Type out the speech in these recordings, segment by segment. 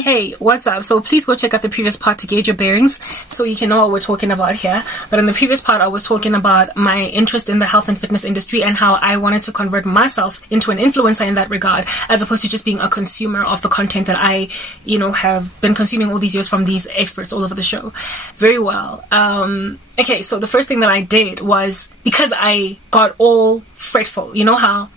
Hey, what's up? So please go check out the previous part to gauge your bearings so you can know what we're talking about here. But in the previous part, I was talking about my interest in the health and fitness industry and how I wanted to convert myself into an influencer in that regard, as opposed to just being a consumer of the content that I, have been consuming all these years from these experts all over the show. Very well. Okay, so the first thing that I did was, because I got all fretful, you know how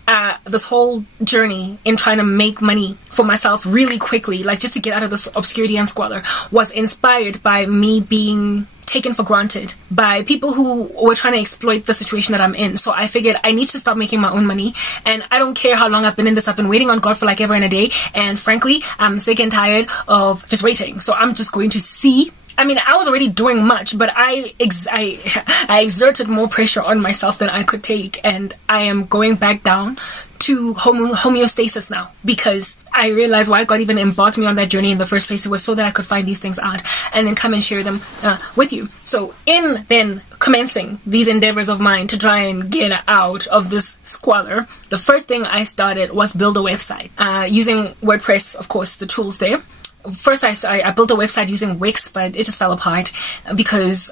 this whole journey in trying to make money for myself really quickly, like just to get out of this obscurity and squalor, was inspired by me being taken for granted by people who were trying to exploit the situation that I'm in. So I figured I need to stop making my own money, and I don't care how long I've been in this. I've been waiting on God for like ever and a day, and frankly, I'm sick and tired of just waiting. So I'm just going to see. I mean, I was already doing much, but I exerted more pressure on myself than I could take, and I am going back down to homeostasis now, because I realized why God even embarked me on that journey in the first place. It was so that I could find these things out and then come and share them with you. So in then commencing these endeavors of mine to try and get out of this squalor, the first thing I started was build a website using WordPress, of course, the tools there. First, I built a website using Wix, but it just fell apart because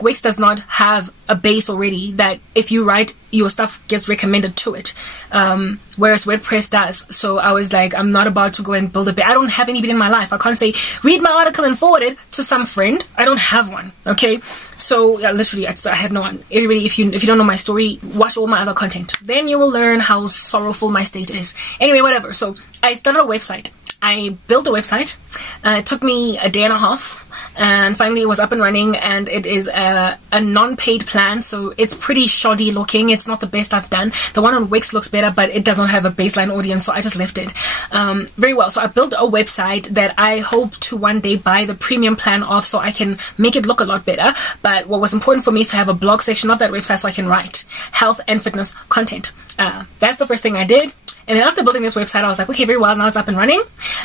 Wix does not have a base already that if you write, your stuff gets recommended to it, whereas WordPress does. So I was like, I'm not about to go and build a base. I don't have anybody in my life. I can't say, read my article and forward it to some friend. I don't have one, okay? So yeah, literally, I have no one. Everybody, if you don't know my story, watch all my other content. Then you will learn how sorrowful my state is. Anyway, whatever. So I started a website. I built a website. It took me a day and a half, and finally it was up and running, and it is a non-paid plan, so it's pretty shoddy looking. It's not the best I've done. The one on Wix looks better, but it doesn't have a baseline audience, so I just left it. Very well. So I built a website that I hope to one day buy the premium plan of, so I can make it look a lot better. But what was important for me is to have a blog section of that website so I can write health and fitness content. That's the first thing I did. And then after building this website, I was like, okay, very well, now it's up and running.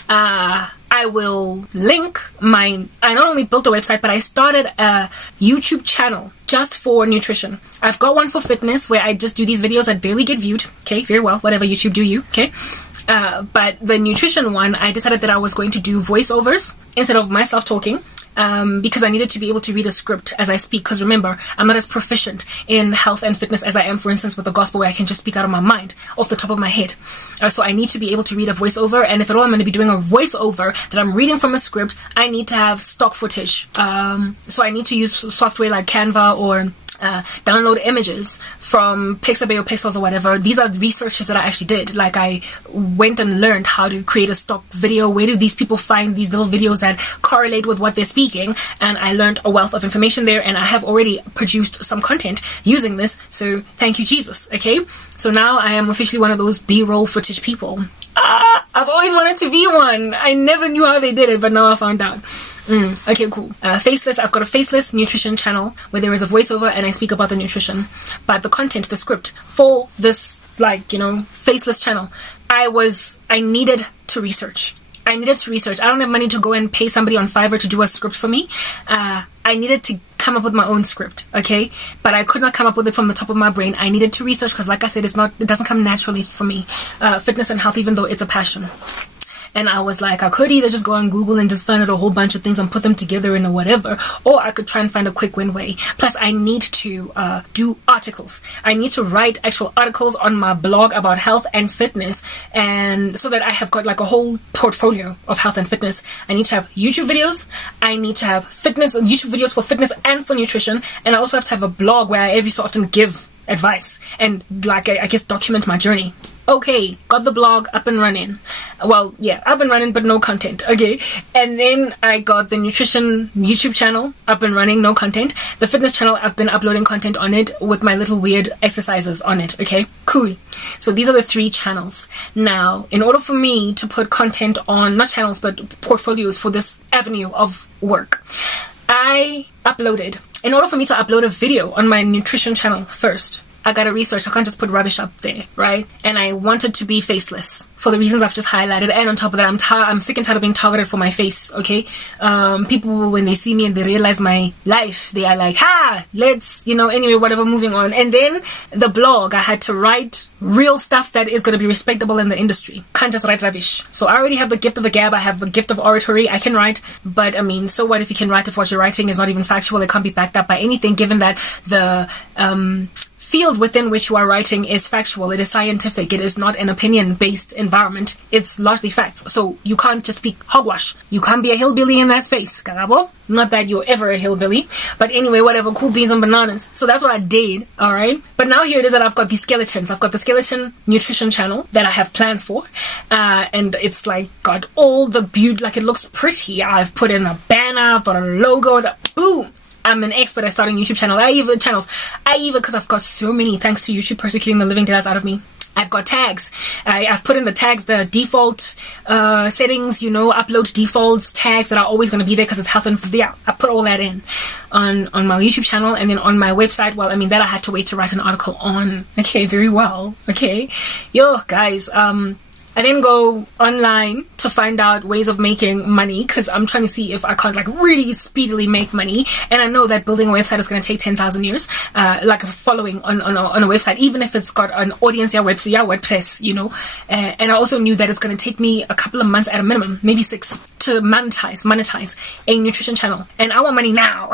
I will link I not only built a website, but I started a YouTube channel just for nutrition. I've got one for fitness where I just do these videos that barely get viewed. Okay, very well, whatever, YouTube, do you, okay? But the nutrition one, I decided that I was going to do voiceovers instead of myself talking. Because I needed to be able to read a script as I speak, because remember, I'm not as proficient in health and fitness as I am, for instance, with the gospel, where I can just speak out of my mind, off the top of my head. So I need to be able to read a voiceover, and if at all I'm going to be doing a voiceover that I'm reading from a script, I need to have stock footage. So I need to use software like Canva or download images from Pixabay or Pixels or whatever. These are the researches that I actually did. Like, I went and learned how to create a stock video. Where do these people find these little videos that correlate with what they're speaking? And I learned a wealth of information there, and I have already produced some content using this. So thank you, Jesus. Okay, so now I am officially one of those B-roll footage people. I've always wanted to be one. I never knew how they did it, but now I found out. Okay, cool. Faceless. I've got a faceless nutrition channel where there is a voiceover and I speak about the nutrition. But the content, the script for this, faceless channel, I needed to research. I don't have money to go and pay somebody on Fiverr to do a script for me. I needed to come up with my own script, okay? But I could not come up with it from the top of my brain. I needed to research, because like I said, it doesn't come naturally for me. Fitness and health, even though it's a passion. And I was like, I could either just go on Google and just find out a whole bunch of things and put them together in a whatever, or I could try and find a quick win way. Plus, I need to do articles. I need to write actual articles on my blog about health and fitness, and so that I have got like a whole portfolio of health and fitness. I need to have YouTube videos. I need to have YouTube videos for fitness and for nutrition. And I also have to have a blog where I every so often give advice and I guess document my journey. Okay, got the blog up and running. Well, yeah, up and running, but no content. Okay, and then I got the nutrition YouTube channel up and running, no content. The fitness channel, I've been uploading content on it with my little weird exercises on it. Okay, cool. So these are the 3 channels. Now, in order for me to put content on, not channels, but portfolios for this avenue of work, in order for me to upload a video on my nutrition channel first, I gotta research. I can't just put rubbish up there, right? And I wanted to be faceless for the reasons I've just highlighted. And on top of that, I'm sick and tired of being targeted for my face, okay? People, when they see me and they realize my life, they are like, ha, let's, you know, anyway, whatever, moving on. And then the blog, I had to write real stuff that is going to be respectable in the industry. Can't just write rubbish. So I already have the gift of the gab. I have the gift of oratory. I can write, but I mean, so what if you can write if what you're writing is not even factual? It can't be backed up by anything, given that the field within which you are writing is factual. It is scientific. It is not an opinion-based environment. It's largely facts. So you can't just speak hogwash. You can't be a hillbilly in that space. Karabo? Not that you're ever a hillbilly. But anyway, whatever. Cool beans and bananas. So that's what I did. Alright? But now here it is that I've got these skeletons. I've got the skeleton nutrition channel that I have plans for. And it's like got all the beauty. Like it looks pretty. I've put in a banner. I've got a logo. Boom! I'm an expert at starting YouTube channels. Because I've got so many, thanks to YouTube persecuting the living daylights out of me. I've got tags. I've put in the tags, the default settings, you know, upload defaults, tags that are always going to be there because it's health and yeah, I put all that in on my YouTube channel. And then on my website, well, I mean, that I had to wait to write an article on. Okay, very well. Okay. Yo, guys, I then go online to find out ways of making money because I'm trying to see if I can't like really speedily make money. And I know that building a website is going to take 10,000 years, like a following on a website, even if it's got an audience, WordPress, you know. And I also knew that it's going to take me a couple of months at a minimum, maybe 6, to monetize a nutrition channel. And I want money now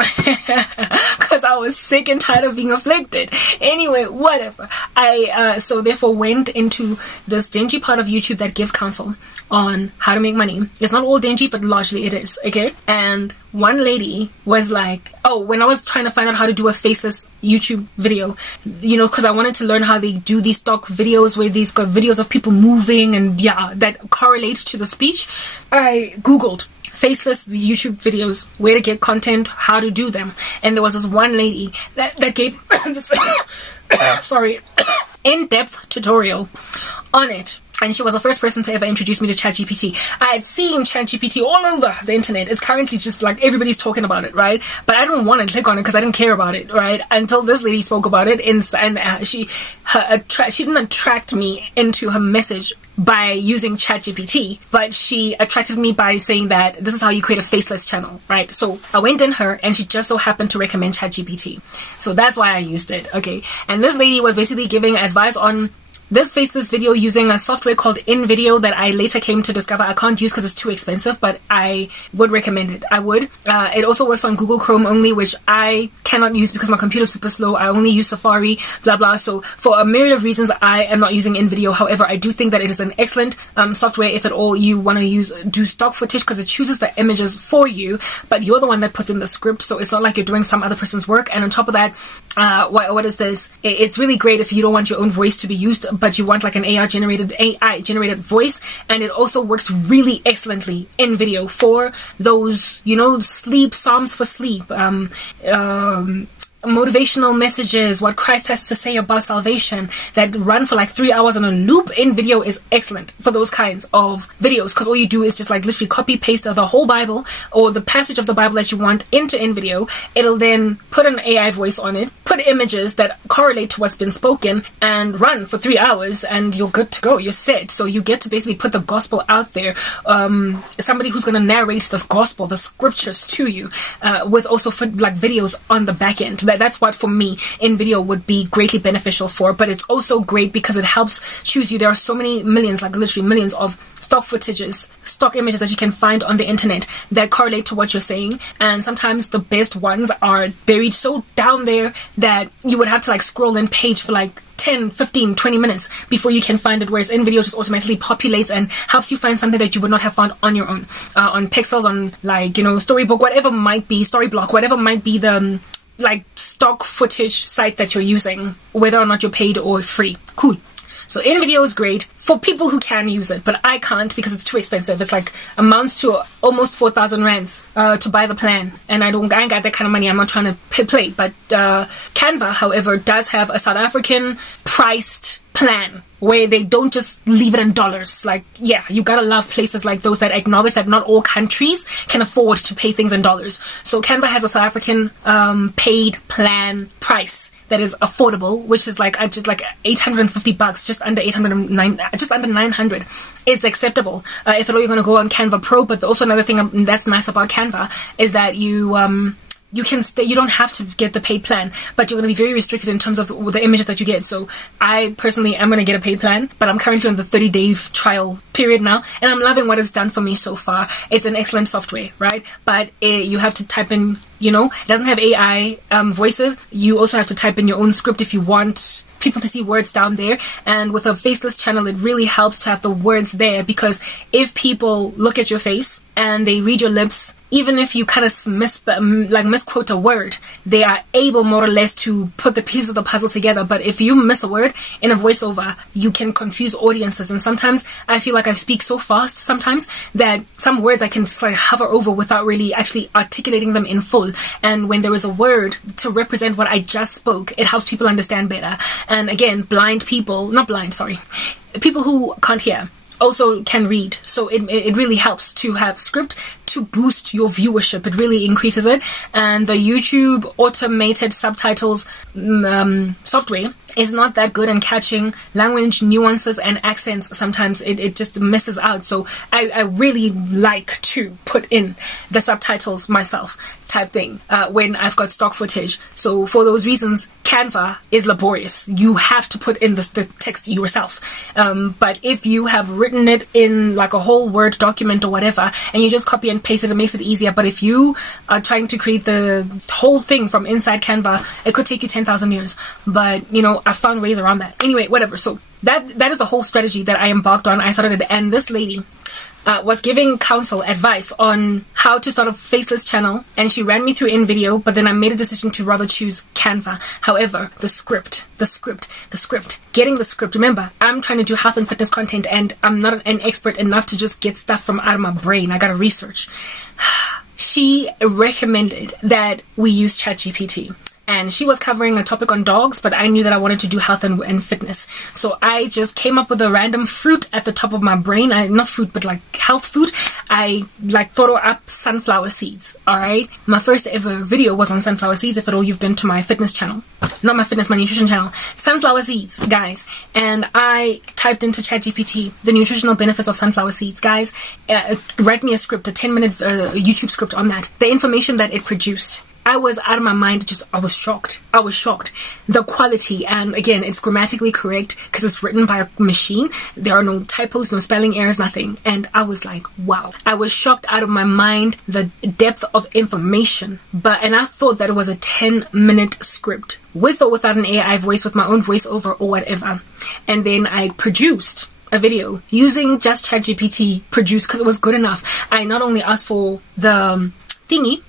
because I was sick and tired of being afflicted. Anyway, whatever. I so therefore went into this dingy part of YouTube that gives counsel on how to make money. It's not all dingy, but largely it is, okay? And one lady was like, oh, when I was trying to find out how to do a faceless YouTube video, you know, because I wanted to learn how they do these stock videos where these got videos of people moving and yeah, that correlate to the speech, I Googled faceless YouTube videos, where to get content, how to do them. And there was this one lady that gave this sorry, in-depth tutorial on it. And she was the first person to ever introduce me to ChatGPT. I had seen ChatGPT all over the internet. It's currently just like everybody's talking about it, right? But I don't want to click on it because I didn't care about it, right? Until this lady spoke about it, and she didn't attract me into her message by using ChatGPT, but she attracted me by saying that this is how you create a faceless channel, right? So I went in her, and she just so happened to recommend ChatGPT. So that's why I used it, okay? And this lady was basically giving advice on this faceless video using a software called InVideo that I later came to discover I can't use because it's too expensive, but I would recommend it. I would. It also works on Google Chrome only, which I cannot use because my computer's super slow. I only use Safari, blah, blah. So for a myriad of reasons, I am not using InVideo. However, I do think that it is an excellent software if at all you want to do stock footage because it chooses the images for you, but you're the one that puts in the script, so it's not like you're doing some other person's work. And on top of that, what is this? It's really great if you don't want your own voice to be used, but you want like an AI generated voice, and it also works really excellently in video for those, you know, psalms for sleep, motivational messages, what Christ has to say about salvation, that run for like 3 hours on a loop. InVideo is excellent for those kinds of videos because all you do is just like literally copy paste the whole Bible or the passage of the Bible that you want into InVideo. It'll then put an AI voice on it, put images that correlate to what's been spoken, and run for 3 hours, and you're good to go. You're set. So you get to basically put the gospel out there. Somebody who's going to narrate this gospel, the scriptures to you, with also like videos on the back end. That's what for me InVideo would be greatly beneficial for, but it's also great because it helps choose you. There are so many millions, like literally millions of stock footages, stock images that you can find on the internet that correlate to what you're saying, and sometimes the best ones are buried so down there that you would have to like scroll in page for like 10, 15, 20 minutes before you can find it, whereas InVideo just automatically populates and helps you find something that you would not have found on your own, on Pixels, on like, you know, Storybook, whatever might be, Storyblock, whatever might be the like stock footage site that you're using, whether or not you're paid or free. Cool. So InVideo is great for people who can use it, but I can't because it's too expensive. It's like amounts to almost 4,000 rands to buy the plan, and I ain't got that kind of money. I'm not trying to play. But Canva, however, does have a South African priced plan where they don't just leave it in dollars. Like, yeah, you gotta love places like those that acknowledge that not all countries can afford to pay things in dollars. So Canva has a South African paid plan price that is affordable, which is like just like $850, just under 809, just under 900. It's acceptable if at all you're going to go on Canva Pro. But also another thing that's nice about Canva is that you can stay, you don't have to get the paid plan, but you're going to be very restricted in terms of the images that you get. So I personally am going to get a paid plan, but I'm currently on the 30-day trial period now, and I'm loving what it's done for me so far. It's an excellent software, right? But you have to type in, you know, it doesn't have AI voices. You also have to type in your own script if you want people to see words down there. And with a faceless channel, it really helps to have the words there, because if people look at your face and they read your lips, even if you kind of misquote a word, they are able more or less to put the pieces of the puzzle together. But if you miss a word in a voiceover, you can confuse audiences. And sometimes I feel like I speak so fast sometimes that some words I can just like hover over without really actually articulating them in full. And when there is a word to represent what I just spoke, it helps people understand better. And again, people who can't hear also can read. So it really helps to have script to boost your viewership. It really increases it. And the YouTube automated subtitles software is not that good in catching language nuances and accents. Sometimes it just misses out. So I really like to put in the subtitles myself type thing when I've got stock footage. So for those reasons, Canva is laborious. You have to put in the text yourself. But if you have written it in like a whole Word document or whatever, and you just copy and paste it, it makes it easier. But if you are trying to create the whole thing from inside Canva, it could take you 10,000 years. But, you know, I found ways around that. Anyway, whatever. So that is the whole strategy that I embarked on. I started it, and this lady was giving advice on how to start a faceless channel, and she ran me through InVideo, but then I made a decision to rather choose Canva. However, the script, getting the script. Remember, I'm trying to do health and fitness content, and I'm not an expert enough to just get stuff from out of my brain. I gotta research. She recommended that we use ChatGPT. And she was covering a topic on dogs, but I knew that I wanted to do health and fitness. So I just came up with a random fruit at the top of my brain. Not fruit, but like health food. I like thought up sunflower seeds. Alright? My first ever video was on sunflower seeds, if at all you've been to my fitness channel. Not my fitness, my nutrition channel. Sunflower seeds, guys. And I typed into ChatGPT the nutritional benefits of sunflower seeds. Guys, write me a script, a 10-minute YouTube script on that. The information that it produced, I was out of my mind. I was shocked. The quality, and again, it's grammatically correct because it's written by a machine. There are no typos, no spelling errors, nothing. And I was like, wow. I was shocked out of my mind, the depth of information. And I thought that it was a 10-minute script with or without an AI voice, with my own voiceover or whatever. And then I produced a video using just ChatGPT produced because it was good enough. I not only asked for the thingy,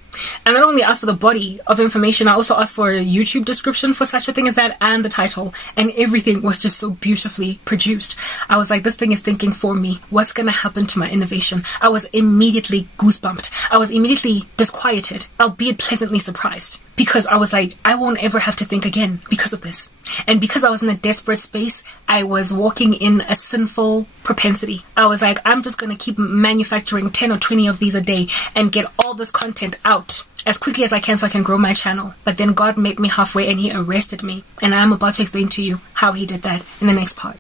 and not only asked for the body of information, I also asked for a YouTube description for such a thing as that, and the title, and everything was just so beautifully produced. I was like, this thing is thinking for me. What's gonna happen to my innovation? I was immediately goosebumped. I was immediately disquieted, albeit pleasantly surprised, because I was like, I won't ever have to think again because of this. And because I was in a desperate space, I was walking in a sinful propensity. I was like, I'm just gonna keep manufacturing 10 or 20 of these a day and get all this content out as quickly as I can so I can grow my channel. But then God met me halfway and he arrested me. And I'm about to explain to you how he did that in the next part.